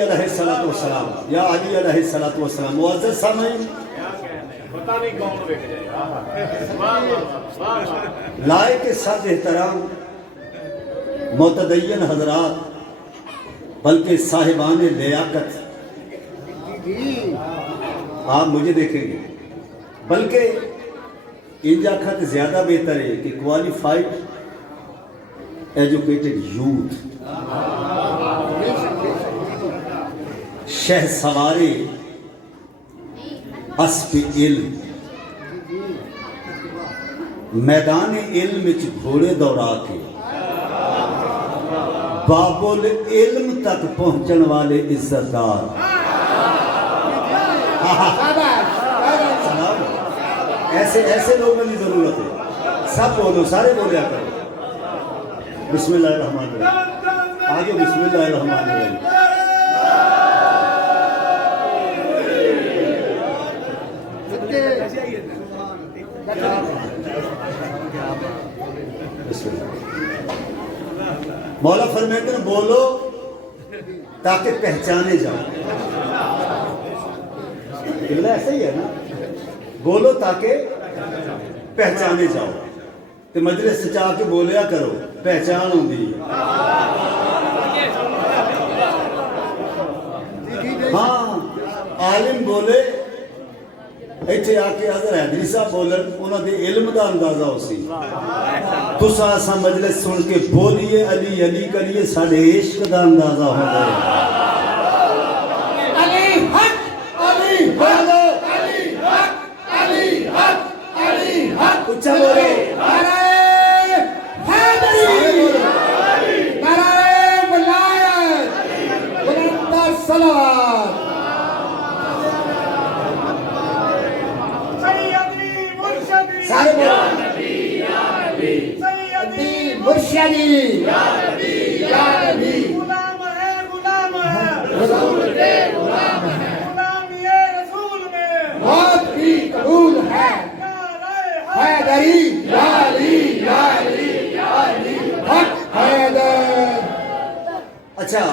علی علیہ الصلوۃ والسلام، یا علی علیہ الصلوۃ والسلام. معزز سامعین، پتہ نہیں کون دیکھ جائے. لائق صد احترام متدین حضرات، بلکہ صاحبان لیاقت، آپ مجھے دیکھیں گے، بلکہ ان جاکھت زیادہ بہتر ہے کہ کوالیفائڈ ایجوکیٹڈ یوتھ، شہ سوارے اسب علم، میدان علم وچ گھوڑے دوڑا کے باب العلم تک پہنچن والے عزت دار. ایسے لوگوں کی ضرورت ہے. سب بولو، سارے بولیا کرو. بسم اللہ الرحمن الرحیم. آگے بسم اللہ الرحمن الرحیم. بسم اللہ. مولا فرماتے ہیں بولو تاکہ پہچانے جاؤ. اللہ ایسا ہی ہے نا، بولو تاکہ پہچانے جاؤ. تو مجلس سے چاہ کے بولیا کرو، پہچان ہوں گی. ہاں عالم بولے ایتھے آ کے حضرت حیدری صاحب بولن، انہوں نے علم دا اندازہ ہو سی. تسا اسا مجلس سن کے بولیے علی علی کریے، ساڑھے عشق دا اندازہ ہو گئے. علی حق، علی حق، علی حق، علی حق، علی حق. اچھا بولے. نعرہ حیدری، نعرہ ولایت، بلند صلوات. سارے بولو. سیدی مرشدی یا نبی، غلام ہے، غلام ہے، رسول کے غلام ہے، غلام یہ رسول میں موت بھی قبول ہے. حیدری یا علی یا علی یا علی حق حیدر. اچھا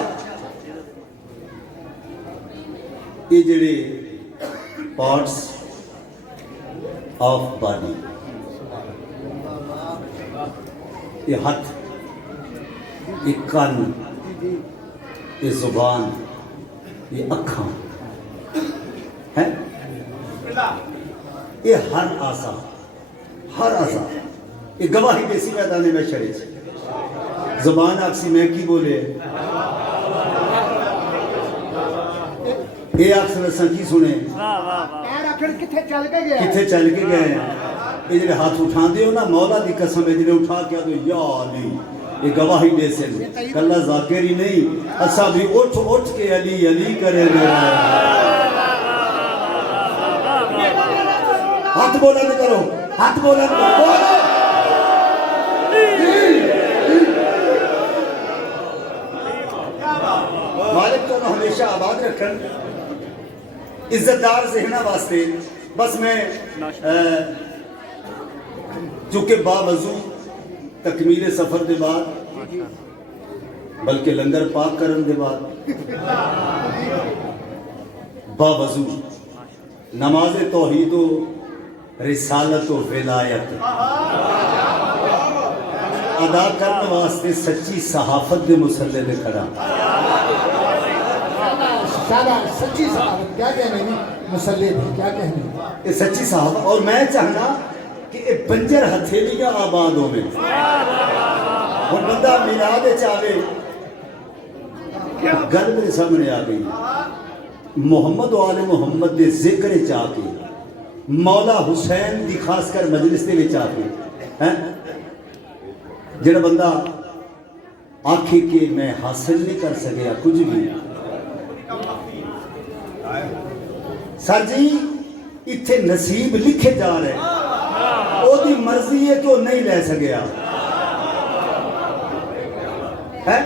یہ جڑے پارٹس آف باڈی، یہ ہاتھ، یہ کان، یہ زبان، یہ اکھاں ہے، یہ ہر آسا، ہر آسا یہ گواہی دیسی میدانے میں شریع. زبان آکسی میں کی بولے، یہ آکس رساں کی سنے، کتھے چل کے گیا، کتھے چل کے گئے ہیں. یہ جڑے ہاتھ اٹھا دے ہو نا، مولا دی قسم ہے جڑے اٹھا کیا تو یا علی، یہ گواہی دے سے کلہ ذاکری نہیں، اسا بھی اٹھ کے علی علی کرے گئے. ہاتھ بولند کرو، ہاتھ بولند کرو. مالک تو ہمیشہ آباد رکھن، عزت دار ذہنہ واسطے. بس میں چونکہ باوضو تکمیل سفر دے بعد، بلکہ لنگر پاک کرن دے بعد، باوضو نماز توحید و رسالت و ولایت ادا کرنے واسطے سچی صحافت دے مسلے دے کھڑا. شاباش، سچی صحافت کیا کہنے میں مسلح بھی کیا کہنے. یہ سچی صحافت. اور میں چاہنا کہ یہ بنجر ہتھیلیاں آباد ہو میں، اور بندہ میلاد چاہے. گل میرے سامنے آ گئی، محمد و آل محمد دے ذکر چاہ کے، مولا حسین دی خاص کر مجلس دے چاہ کے، جڑا بندہ آکھے کہ میں حاصل نہیں کر سکیا کچھ بھی. سر جی اتھے نصیب لکھے جا رہے، او دی مرضی ہے کہ وہ نہیں لے سکیا ہے.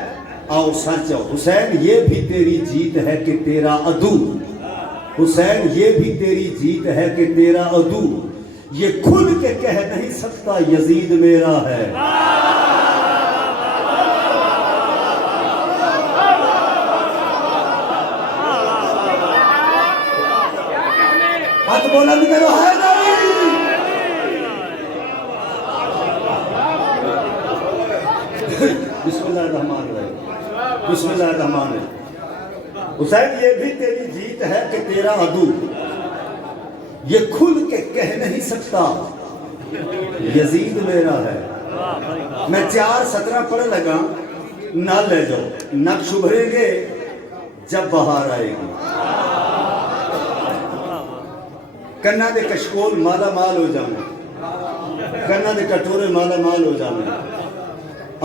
آؤ سچ، حسین یہ بھی تیری جیت ہے کہ تیرا عدو، حسین یہ بھی تیری جیت ہے کہ تیرا عدو، یہ کھل کے کہہ نہیں سکتا یزید میرا ہے. بلند کرو حیدری. بسم اللہ الرحمن الرحیم. بسم اللہ الرحمن الرحیم. حسین یہ بھی تیری جیت ہے کہ تیرا عدو یہ کھل کے کہہ نہیں سکتا یزید میرا ہے. میں 4:17 پڑھ لگا نہ لے جاؤ نقش ابھریں گے جب بہار آئے گی. کنا دے کشکول مالا مال ہو جاؤں کنا دے کٹورے مالا مال ہو جاؤں.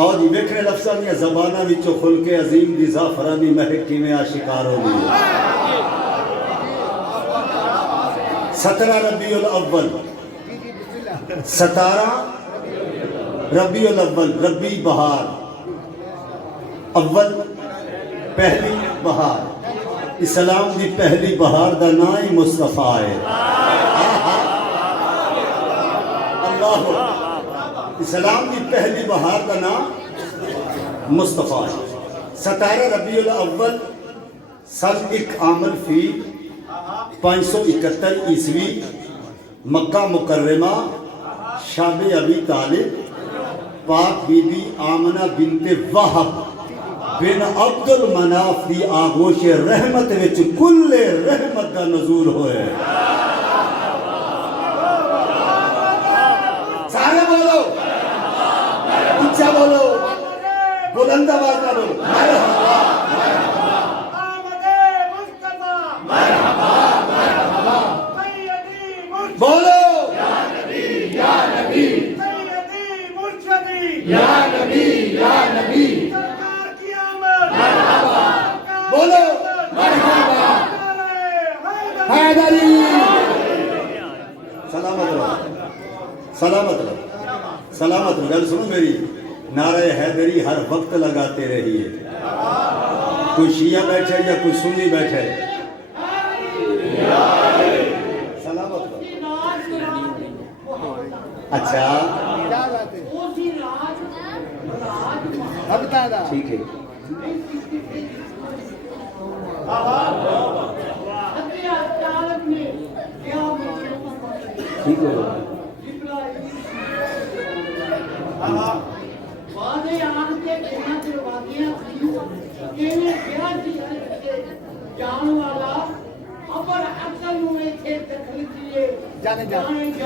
آؤ جی ویکھنے لفظاں دیا زباناں وچوں کھل کے عظیم دی زعفرانی مہک کیویں آشکار ہو گئی. 17 ربیع الاول 17 ربیع الاول ربی بہار اول پہلی بہار اسلام دی پہلی بہار دا نام ہی مصطفیٰ ہے. اللہ اسلام دی پہلی بہار دا نام مصطفیٰ ہے. 17 ربیع الاول سن 1 عامل فی 571 عیسوی مکہ مکرمہ شام ابی طالب پاک بی بی آمنہ بنت وہب بن عبد المناف دی آغوش رحمت وچ کل رحمت دا نزول ہوئے. سارے بولو اچھا بولو بلند آواز کرو مرحبا آمد مصطفیٰ سیدی مرشدی بولو سیدی مرشدی سرکار کی آمد بولو حیدری سلامت رہو سلامت رہو سلامت رہو. گل سنو میری نعرہ حیدری ہر وقت لگاتے رہیے. کوئی شیعہ بیٹھے یا کوئی سنی بیٹھے سلامت رہو. اچھا ٹھیک ہے ٹھیک ہے.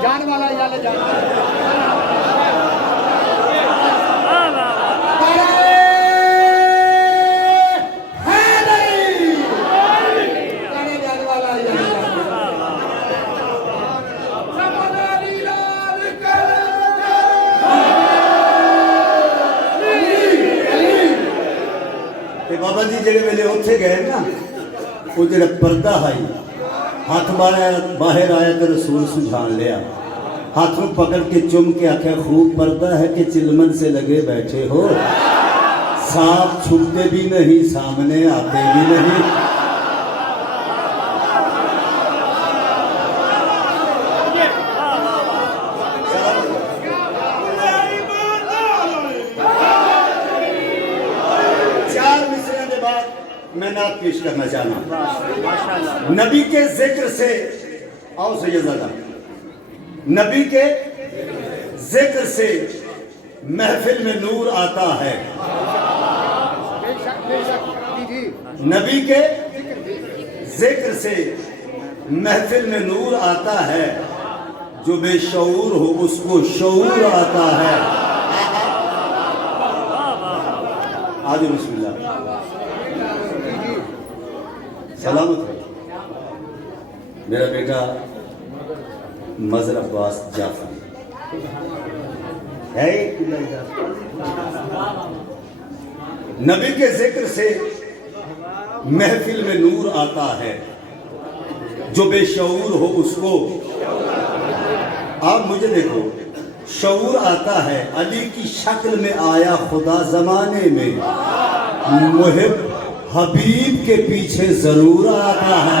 جان والا یال جان بابا جی جڑے ویلے اتھے گئے نا وہ جڑا پردہ آئی ہاتھ باہر آیا تو رسول سجھان لیا. ہاتھ میں پکڑ کے چم کے آکھیا خوب پردہ ہے کہ چلمن سے لگے بیٹھے ہو. سانپ چھپتے بھی نہیں سامنے آتے بھی نہیں. میں نعت پیش کرنا چاہنا نبی کے ذکر سے. آؤ سید زادہ نبی کے ذکر سے محفل میں نور آتا ہے. نبی کے ذکر سے محفل میں نور آتا ہے. جو بے شعور ہو اس کو شعور آتا ہے. آج بسم اللہ سلامت ہے. میرا بیٹا مظہر عباس جعفری ہے. نبی کے ذکر سے محفل میں نور آتا ہے. جو بے شعور ہو اس کو آپ مجھے دیکھو شعور آتا ہے. علی کی شکل میں آیا خدا زمانے میں. محب حبیب کے پیچھے ضرور آتا ہے.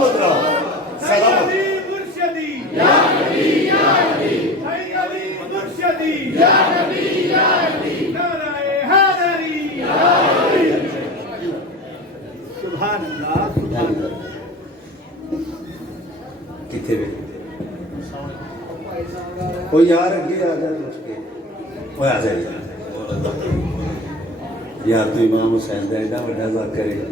سلامت رہو سلامت علی مرشدی یا نبی یا نبی علی مرشدی یا نبی یا نبی نعرہ حیدری یا نبی سبحان اللہ کتنے بے کوئی یار اگے آ جائے تو اس کے وہ آ جائے یار تو امام حسین دا ایڈا بڑا ذکر کرے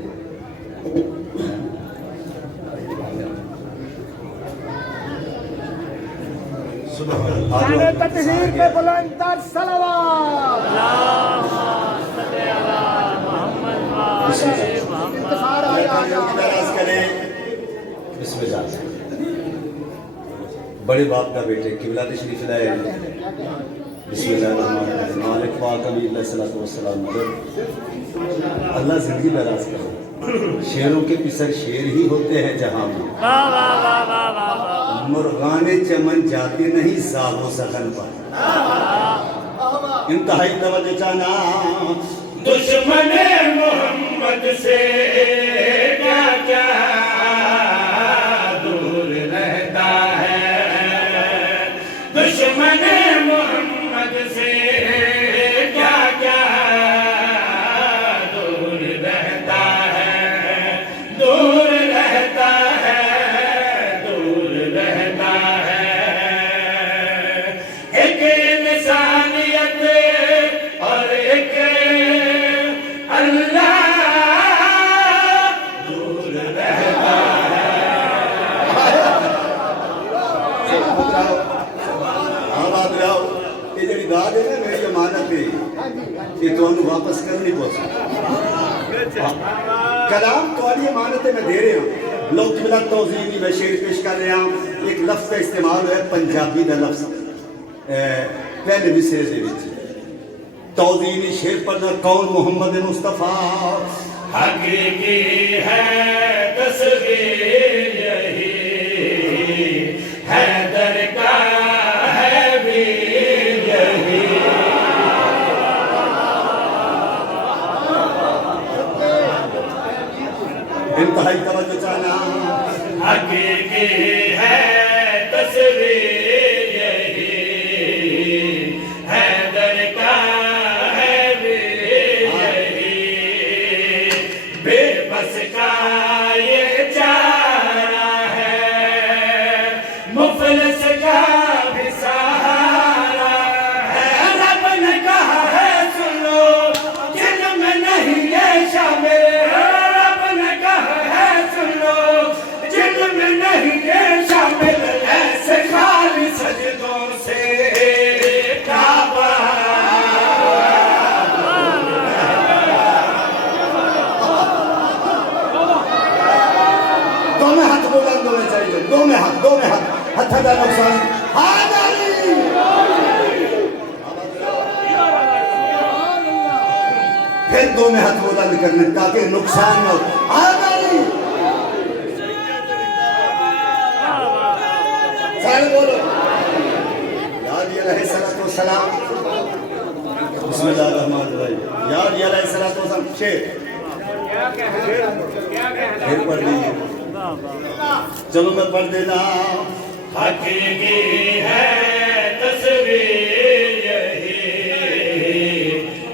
شان تطہیر پہ بلند تر صلوات انتظار آیا بسم اللہ بڑے باپ کا بیٹے قبلہ تشریف لائے بسم اللہ الرحمن الرحیم مالک پاک امیر علیہ الصلوۃ والسلام اللہ زندگی دراز کرے شیروں کے پسر شیر ہی ہوتے ہیں جہاں میں مرغان چمن جاتے نہیں ساغ و سخن پر انتہائی توجہ چاہنا دشمن محمد سے کیا کیا دور رہتا ہے دشمن محمد سے کیا کیا دور رہتا ہے دور رہتا ہے دور رہتا ہے ایک انسانیت اور ایک اللہ دور رہتا آباد رہو یہ جڑی داد ہے نا میری امانت ہے یہ تو انہوں واپس کرنی پہنچا کلام تو آلی امانت ہے میں دے رہے ہوں لوگ قبلہ توضیحی میں شعر پیش کر رہے ہوں ایک لفظ کا استعمال ہے پنجابی دا لفظ پہلے مصرے دے وچ توضیحی شعر پڑھنا کون محمد مصطفیٰ حقیقی ہے تصویر یہی حیدر کا ہے ویر یہی انتہائی توجہ چاہنا حقیقی ہے تصویر یہی حیدر کا ہے ویر یہی بے بس کا یہ چارہ ہے مفلس کا بھی سہارا ہے رب نے کہا ہے سن لو جن میں نہیں یہ شامل رب نے کہا ہے سن لو جن میں نہیں یہ شامل ایسے خالی سجدوں سے کعبہ دو میں ہاتھ بلند ہونے چاہیے دو میں ہاتھ ہاتھ دا نقصان حیدری پھر دو میں ہاتھ بلند کرنے تاکہ نقصان نہ ہو حیدری سارے بولو یا علی علیہ السلام بسم اللہ الرحمن الرحیم یا علی علیہ السلام شیر پھر پڑھ لیجیے چلو میں پڑھ دینا حقیقی ہے تصویر یہی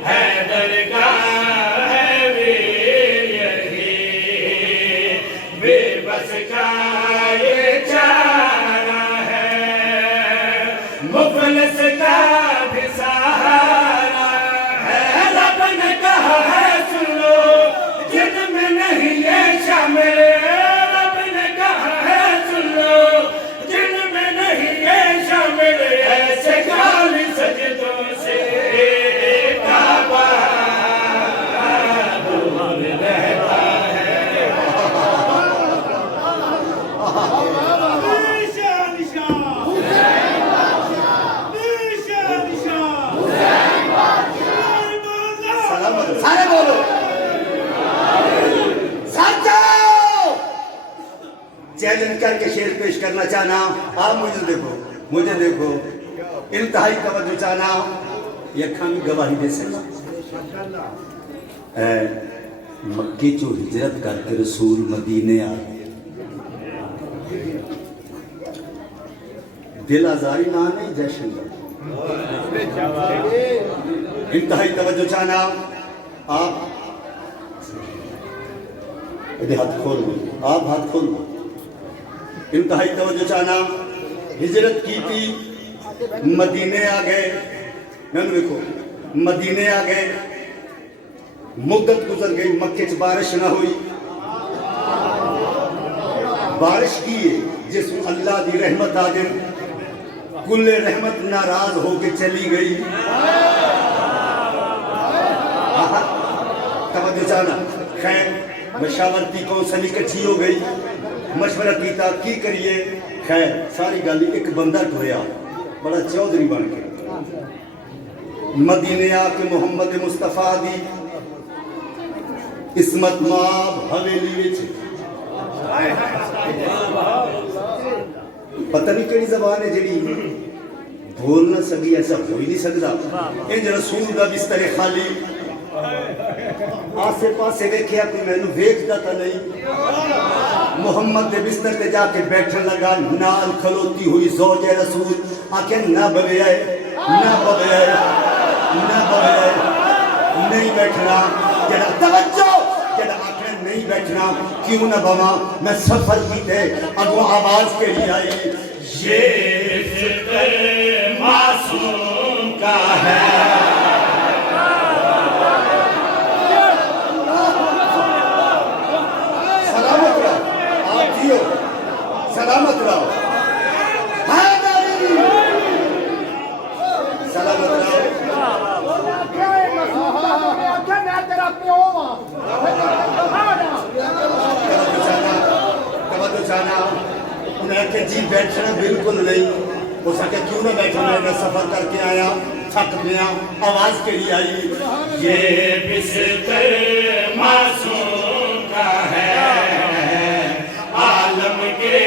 حیدر کا ہے ویر یہی بے بس کا یہ چارہ ہے مفلس کا بھی سہارا ہے رب نے کہا ہے سن لو جن میں نہیں یہ شامل رب نے کہا ہے سن لو جن میں نہیں یہ شامل ایسے خالی سجدوں سے کعبہ دور رہتا ہے نشان شاہ نشان شاہ سارے بولو سچا چیلنج کر کے شعر پیش کرنا چاہنا آپ مجھے دیکھو انتہائی توجہ چاہنا یہ کھامی گواہی دے سکتا مکی چو ہجرت کر کے رسول مدینے آ گئے دل آزاری نہ نہیں جشن کا انتہائی توجہ چاہنا آپ ہاتھ کھول دو آپ ہاتھ کھول دو انتہائی توجہ چاہنا ہجرت کی تھی مدینے آ گئے میں دیکھو مدینے آ گئے مدت گزر گئی مکے چ بارش نہ ہوئی بارش کی ہے جس میں اللہ دی رحمت آ گئی کل رحمت ناراض ہو کے چلی گئی توجہ چاہنا خیر مشاورتی کونسلی کچھی ہو گئی مشورہ کیتا کی کریے خیر ساری گالی ایک بندہ ٹھویا بڑا چودھری بن کے مدینے آ کے محمد مصطفیٰ دی عصمت ماب حویلی وچ پتہ نہیں کیڑی زبان ہے جڑی بول نہ سکی ایسا ہو ہی نہیں سکتا انج رسول دا بستر خالی آسے پاسے ویکھیا کوئی مینوں ویکھدا تا نہیں محمد دے بستر تے جا کے بیٹھن لگا نال کھلوتی ہوئی زوج رسول آکھے نہ بوے آئے نہ بوے آئے نہ بوے آئے نہیں بیٹھنا جڑا توجہ جڑا آکھے نہیں بیٹھنا کیوں نہ بوا میں سفر کیتے اگو آواز کیڑی آئی یہ ذکر معصوم کا ہے سلامت رہو آپ جیو سلامت رہو سلامت رہو توجہ چاہنا انہیں کہ جی بیٹھنا بالکل نہیں ہو سکے کیوں نہ بیٹھنا میں سفر کر کے آیا تھک گیا آواز کے لیے آئی یہ بستر معصوم کا ہے عالم کے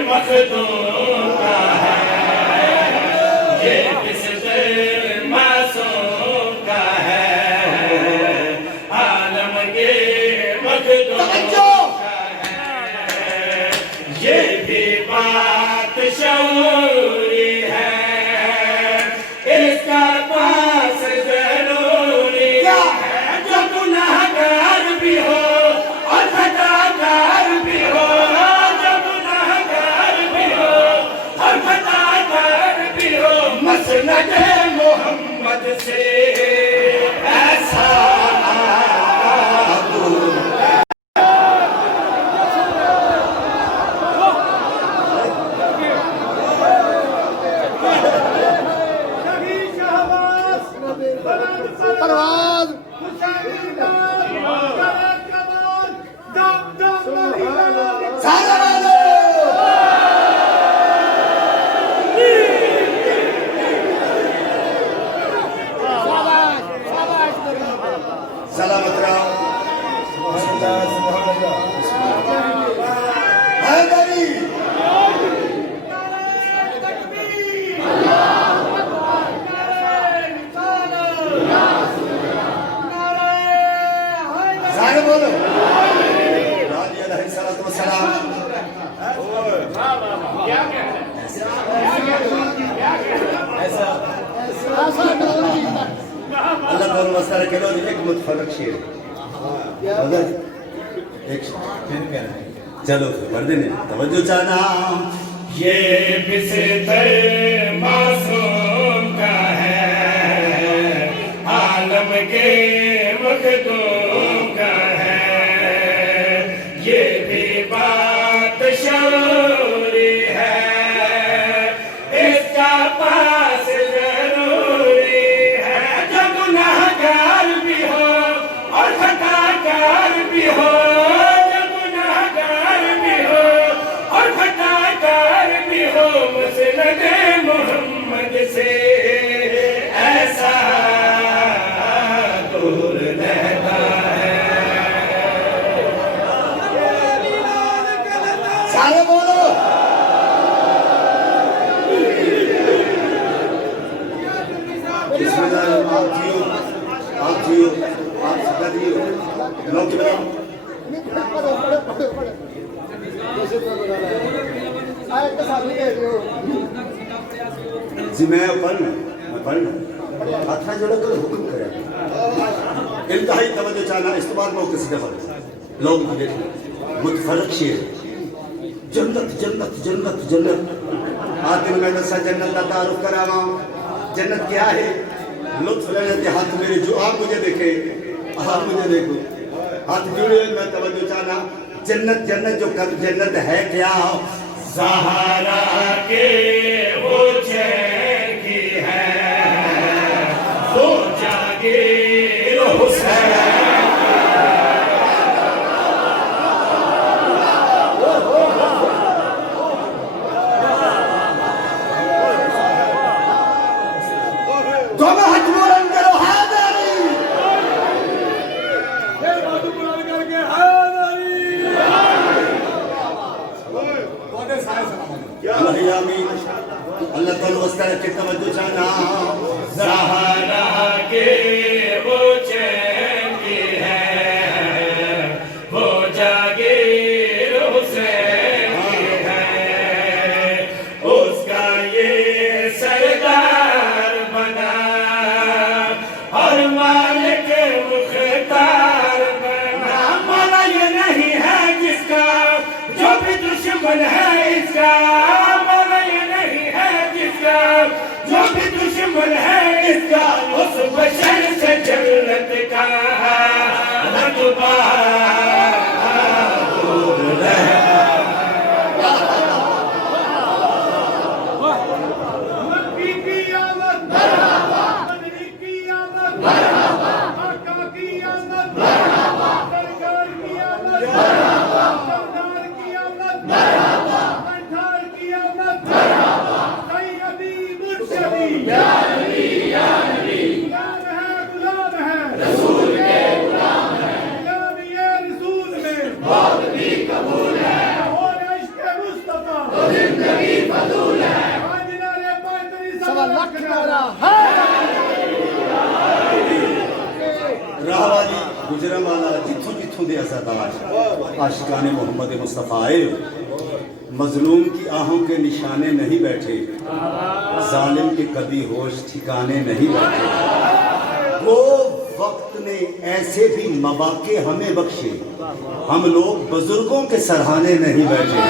مخدوم کا ہے یہ بستر معصوم کا ہے عالم کے مخدوم کا ہے یہ بھی بات شعوری ہے اس کا پاس ضروری ہے جو گناہگار بھی ہو اور خطاکار بھی ہو جو گناہگار بھی ہو اور خطاکار بھی ہو مسند محمد سے ایسا پرواز سلامت رہو حیدری سارے بولو راضی علیہ السلام اللہ تعالیٰ مسئلہ کے لوگ ایک متفرق شیر ایک چلو پڑھ دینے توجہ چاہنا یہ بستر معصوم کا ہے عالم کے مخدوم کا ہے یہ بھی بات شعوری ہے اس کا پاس ضروری ہے جو گناہگار بھی ہو اور خطاکار بھی ہو جو گناہگار بھی ہو اور خطاکار بھی ہو مسند محمد سے ایسا دور رہتا ہے سارے بولو بسم اللہ آپ جیو آپ جیو آپ سکھا دیو لوگ بناؤ آئے تو ساتھ ہی کہہ رہے ہو جی میں پڑھنا ہاتھ جوڑا کر حکم کرے انتہائی توجہ چاہنا اس کے بعد میں کسی دفعہ لوگ بھی دیکھیں متفرق شیر جنت جنت جنت جنت آدم میں دسا جنت کا تعارف کرا ہوں جنت کیا ہے لطف لینے کے ہاتھ میرے جو آپ مجھے دیکھیں آپ مجھے دیکھو ہاتھ جڑے میں توجہ چاہنا جنت جنت جو جنت ہے کیا زہرا کے وہ چین کی ہے وہ جاگیر حسین اللہ تعالیٰ واسطہ رکھے توجہ چاہنا زہرا کے وہ چین کی ہے وہ جاگیر حسین کی ہے اس کا یہ سردار بنا اور مالک مختار بنا مولا یہ نہیں ہے جس کا جو بھی دشمن ہے اس کا جو بھی دشمن ہے اس کا اس بشر سے جنت کا رقبہ دور رہے مکی کی آمد مدنی کی آمد آقا کی آمد سرکار کی آمد سردار کی آمد سردار کی آمد یا نبی یا نبی غلام ہے غلام ہے رسول کے غلام ہے غلامی رسول میں موت بھی قبول ہے اور عشق مصطفیٰ تو زندگی فضول ہے آجنال پانچری سوا لکھ نعرہ راہ والی گجرہ والا جتھوں جتھوں دے عزادار عاشقان محمد مصطفیٰ آئے مظلوم کی آہوں کے نشانے نہیں بیٹھے ظالم کے کبھی ہوش ٹھکانے نہیں بیٹھے وہ وقت نے ایسے بھی مواقع ہمیں بخشے ہم لوگ بزرگوں کے سرہانے نہیں بیٹھے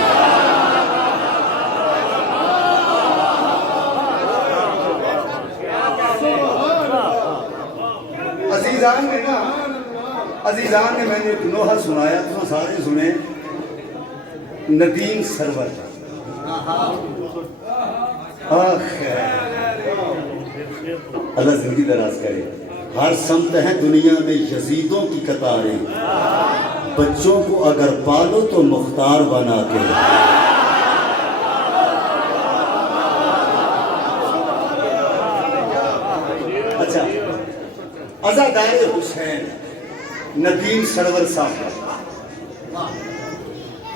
عزیزان نے میں نے ایک نوحہ سنایا تو سارے سنے ندیم سرور اللہ زندگی دراز کرے ہر سمت ہے دنیا میں یزیدوں کی قطاریں بچوں کو اگر پالو تو مختار بنا کے اچھا عزادار حسین ندیم سرور صاحب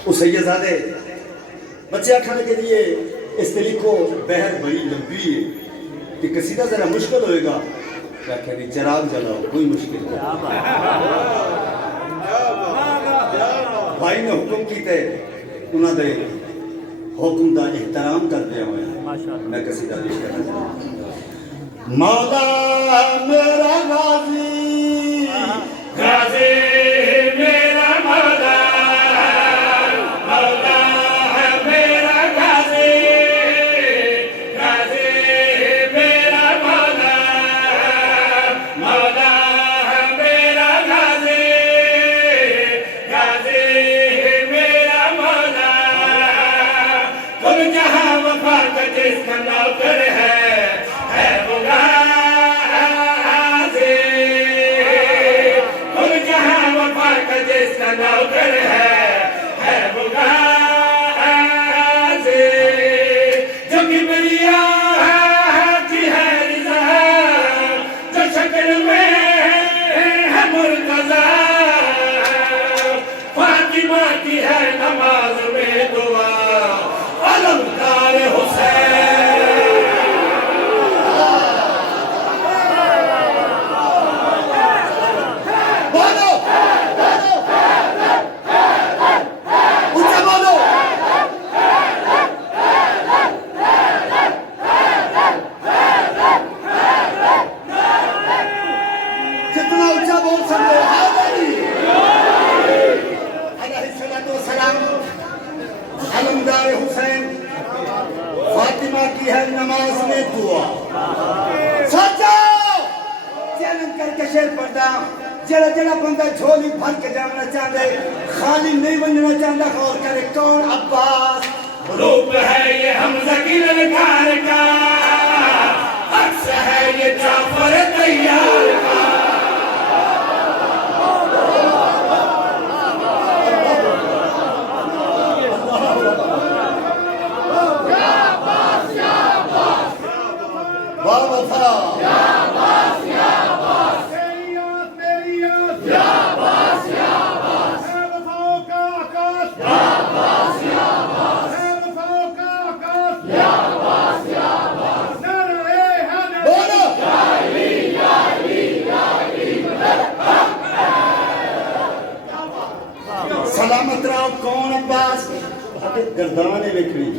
اس سیدزادے بچے آکھانے کے لیے اس دلی کو بہر بڑی لمبی ہے کہ قصیدہ ذرا مشکل ہوئے گا کیا کہنے چراغ جلاؤ کوئی مشکل نہیں بھائی نے حکم کی تے انہوں نے حکم دا احترام کر دیا ہوئے میں قصیدہ پیش کرنا چاہتا مولا میرا غازی غازی میرا مولا جس کا نوکر ہے وہ غازی تم جہاں وفا کا جس کا نوکر ہے وہ غازی جو کبریاء کی ہے رضا جو شکل میں ہے مرتضی فاطمہ کی ہے نماز میں دعا علمدار حسین جڑا جڑا بندہ جھولی بھر کے جانا چاہتا ہے خالی نہیں بننا چاہتا غور کرے کون عباس روپ ہے یہ حمزہ کی للکار کا عکس ہے یہ جعفر تیار کا واہ وفا سلامت رہو کون عباس گردانے وکری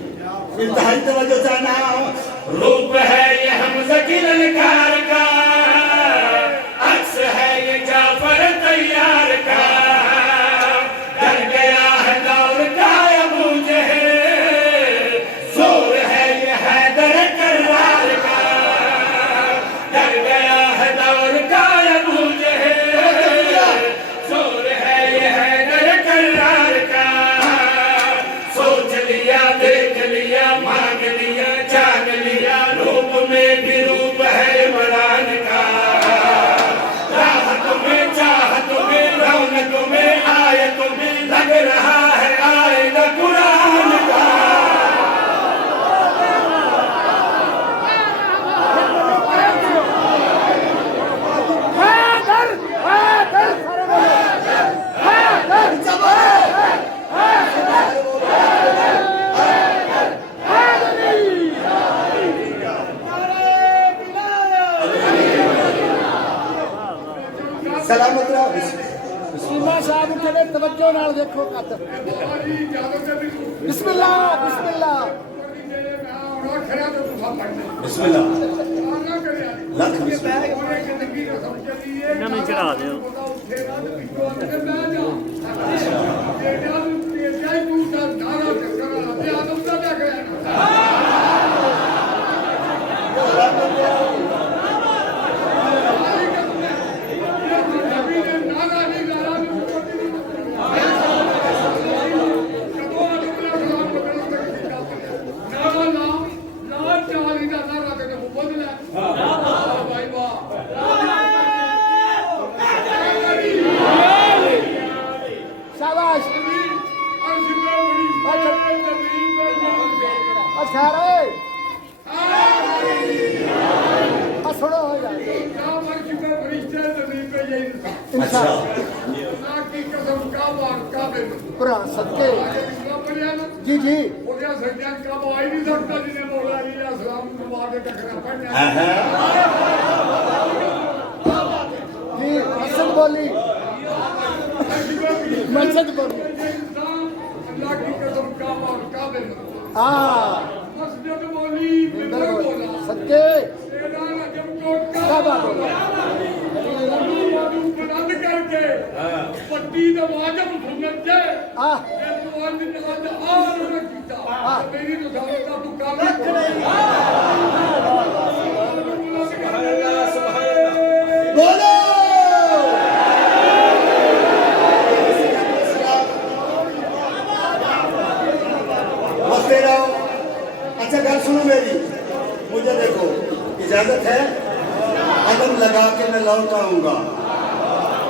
انتہائی توجہ چاہنا ہوں روپ ہے یہ حمزہ کی للکار کا عکس ہے یہ جعفر تیار کا ڈر گیا ہے دور کا ابو جہل زور ہے یہ حیدر کرار کا ڈر گیا ہے دور کا ابو جہل زور ہے یہ حیدر کرار کا سوچ لیا دیکھ لیا مانگ لیا جان لیا روپ میں بھی روپ ہے عمران کا راحت میں چاہت میں رونق میں آیت میں لگ رہا ہے آئے گا قرآن کا سلامت رہو سیما صاحب اٹھے توجہ نال دیکھو کت بسم اللہ بسم اللہ بسم اللہ لکھ بسم اللہ نمی چڑھا دیو شاباش اچھا رے سنو ہو جائے اچھا قرآن صدقے جی جی جی مسجد بولی مسجد بولی ہاں صدقے کیا بات ہو پٹی دا واجب سنت جے تو آج آج کیتا میری تو سامتا تو کام بولو بستے رہو اچھا گل سنو میری مجھے دیکھو اجازت ہے علم لگا کے میں لوٹ آؤں گا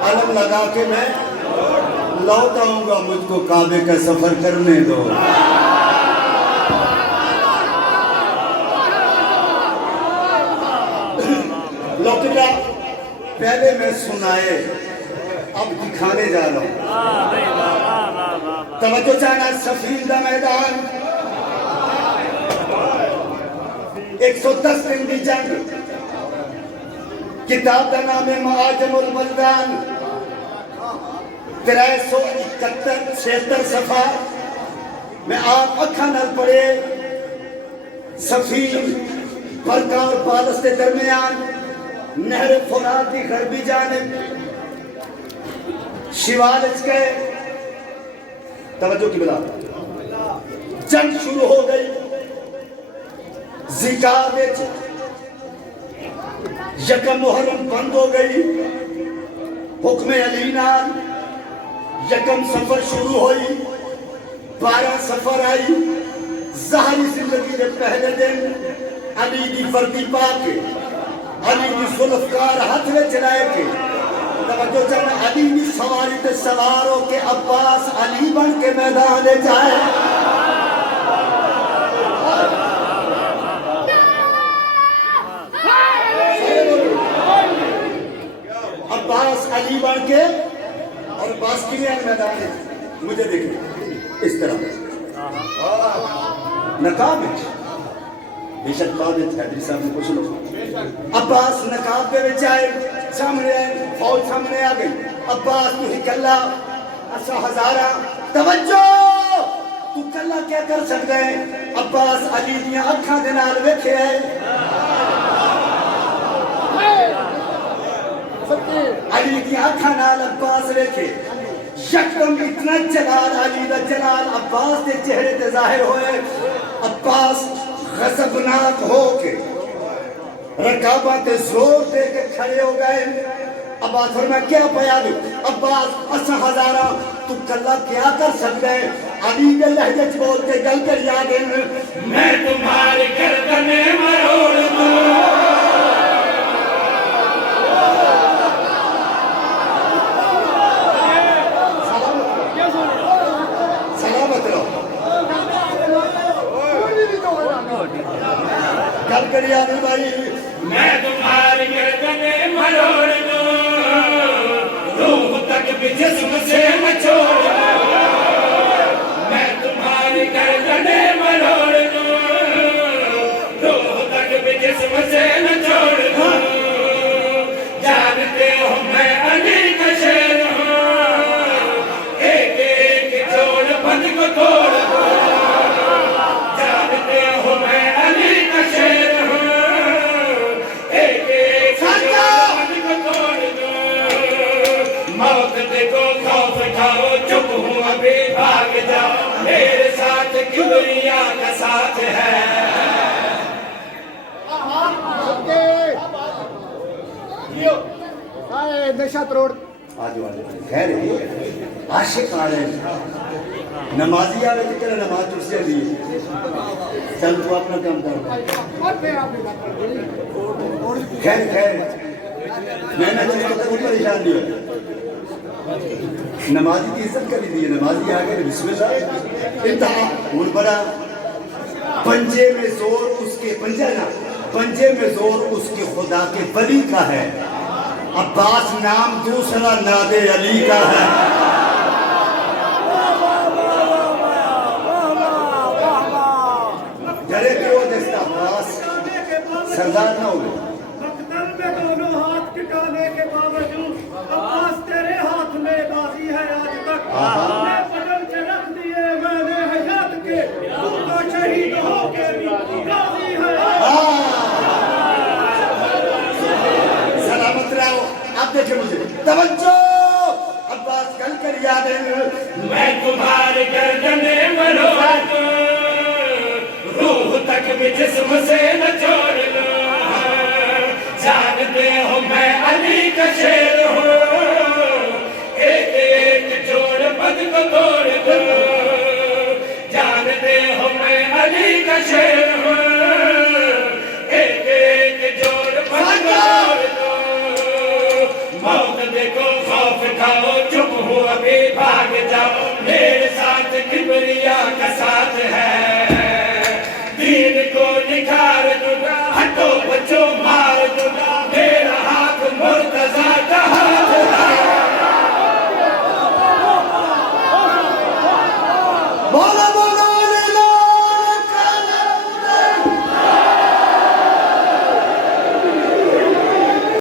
علم لگا کے میں لوٹ آؤں گا مجھ کو کعبے کا سفر کرنے دو لوٹا پہلے میں سنائے اب دکھانے جا رہا ہوں توجہ چاہنا سفین دا میدان 110 دن دی جنگ کتاب کا نام ہے معاجم البلدان 371-76 صفحہ میں آپ اکھا نل پڑے سفین برکا اور پالس کے درمیان نہر فرات کی غربی جانب شوالج کے توجہ کی بلا جنگ شروع ہو گئی زکار وچ یکم محرم بند ہو گئی حکم علی نال یکم سفر شروع ہوئی 12 سفر آئی ظاہری زندگی کے پہلے دن علی دی فردی پا کے علی دی ذوالفقار ہاتھ میں چلائے کے توجہ چاہنا علی دی سواری تے سوار ہو کے عباس علی بن کے میدان لے جائے عباس علی بن کے اور عباس کی ہے میدان ہے مجھے دیکھیں اس طرح نقاب ہے بے شک بعد حیدری صاحب نے کچھ لوگ عباس نقاب دے وچ آئے سامنے آئے فوج سامنے آ گئی عباس تو ہی کلا اسا ہزارہ توجہ تو کلا کیا کر سکتا ہے عباس علی دیاں اکھاں دے نال ویکھے آئے علی کی آنکھاں نال عباس ویکھے یکدم اتنا جلال علی دا جلال عباس دے چہرے تے ظاہر ہوئے عباس غضبناک ہو کے رکابہ تے زور دے کے کھڑے ہو گئے عباس فرمایا کیا پیا دو عباس اسا ہزارہ تو کلا کیا کر سکتا ہے علی کے لہجے چ بول کے گل کر یاد ہے میں تمہاری گردنیں مروڑ دوں گل کری آدھی بھائی میں تمہاری گردنیں مروڑ دوں روح تک بھی جسم سے مچوڑ دوں میں تمہاری گردنیں مروڑ دوں روح تک بھی جسم سے مچوڑ دوں جانتے ہو میں علی کا شیر ہوں ایک ایک جوڑ بند کو توڑ دوں جانتے ہو میں علی کا شیر موت دیکھو خوف کھاؤ چپ ہوں ابھی بھاگ جاؤ میرے ساتھ کبریا کا ساتھ ہے نشاط روڈ آج والے خیر ہے عاشق آ رہے ہیں نمازی آ رہے تھے کہ نماز چڑھ سے دی چل تو اپنا کام کر خیر خیر میں نہ چاہتا تھا کوئی پریشان نہیں ہوتا نمازی کی عزت کری دی نمازی آگے بسم اللہ انتہا ان بڑا پنجے میں زور اس کے پنجے میں زور اس کے خدا کے ولی کا ہے عباس نام دوسرا ناد علی کا ہے ڈرے کیوں جیسا عباس سردار نہ ہو گئے مقتل میں دونوں ہاتھ ٹکانے کے باوجود عباس تیرے ہاتھ میں بازی ہے آج تک میں بدل کے رکھ دیے میں نے حیات کے تو شہید ہو کے بھی راضی ہے سلامت رہو آپ دیکھیں مجھے توجہ عباس کل کر یاد ہے میں تمہاری گردنیں مروڑ دوں روح تک بھی جسم سے نہ چھوڑ دوں جانتے ہو میں علی کا شیر ہوں ایک ایک جوڑ بد کو توڑ دوں جانتے ہو میں علی کا شیر ہوں ایک ایک جوڑ بد کو توڑ دوں موت دیکھو خوف کھاؤ چپ ہو ابھی بھاگ جاؤ میرے ساتھ کبریا کا ساتھ ہے دین کو نکھار دوں گا ہٹو بچوں مار دوں گا میرا ہاتھ مرتضی کا ہاتھ ہے بولو